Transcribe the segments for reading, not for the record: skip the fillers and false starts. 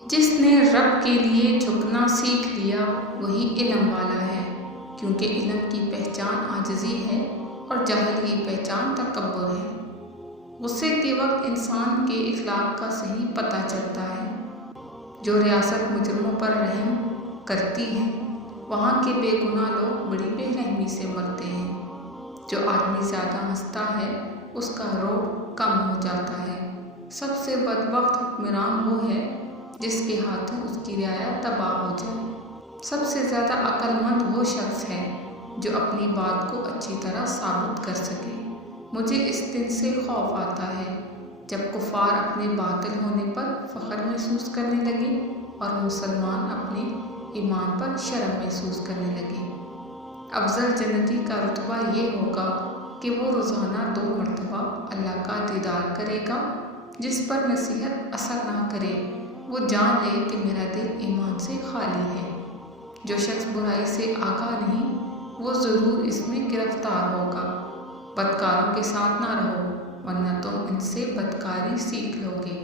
جس نے رب کے لیے جھکنا سیکھ لیا وہی علم والا ہے، کیونکہ علم کی پہچان عاجزی ہے اور جہل کی پہچان تکبر ہے۔ غصے کے وقت انسان کے اخلاق کا صحیح پتہ چلتا ہے۔ جو ریاست مجرموں پر رحم کرتی ہے وہاں کے بے گناہ لوگ بڑی بے رحمی سے مرتے ہیں۔ جو آدمی زیادہ ہنستا ہے اس کا روب کم ہو جاتا ہے۔ سب سے بدبخت حکمران وہ ہے جس کے ہاتھوں اس کی رعایا تباہ ہو جائے۔ سب سے زیادہ عقل مند وہ شخص ہے جو اپنی بات کو اچھی طرح ثابت کر سکے۔ مجھے اس دن سے خوف آتا ہے جب کفار اپنے باطل ہونے پر فخر محسوس کرنے لگے اور مسلمان اپنے ایمان پر شرم محسوس کرنے لگے۔ افضل جنتی کا رتبہ یہ ہوگا کہ وہ روزانہ 2 مرتبہ اللہ کا دیدار کرے گا۔ جس پر نصیحت اثر نہ کرے وہ جان لے کہ میرا دل ایمان سے خالی ہے۔ جو شخص برائی سے آگاہ نہیں وہ ضرور اس میں گرفتار ہوگا۔ بدکاروں کے ساتھ نہ رہو ورنہ تم ان سے بدکاری سیکھ لو گے۔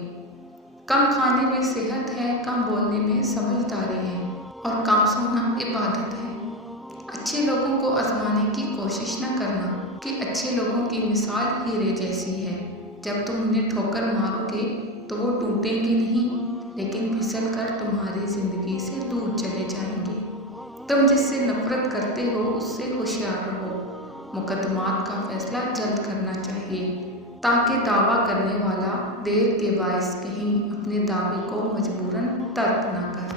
کم کھانے میں صحت ہے، کم بولنے میں سمجھداری ہے اور کم سونا عبادت ہے۔ اچھے لوگوں کو آزمانے کی کوشش نہ کرنا کہ اچھے لوگوں کی مثال ہیرے جیسی ہے۔ جب تم انہیں ٹھوکر مارو گے تو وہ ٹوٹیں گے نہیں لیکن پھسل کر تمہاری زندگی سے دور چلے جائیں گے۔ تم جس سے نفرت کرتے ہو اس سے ہوشیار رہو۔ مقدمات کا فیصلہ جلد کرنا چاہیے تاکہ دعویٰ کرنے والا دیر کے باعث کہیں اپنے دعوے کو مجبوراً ترک نہ کر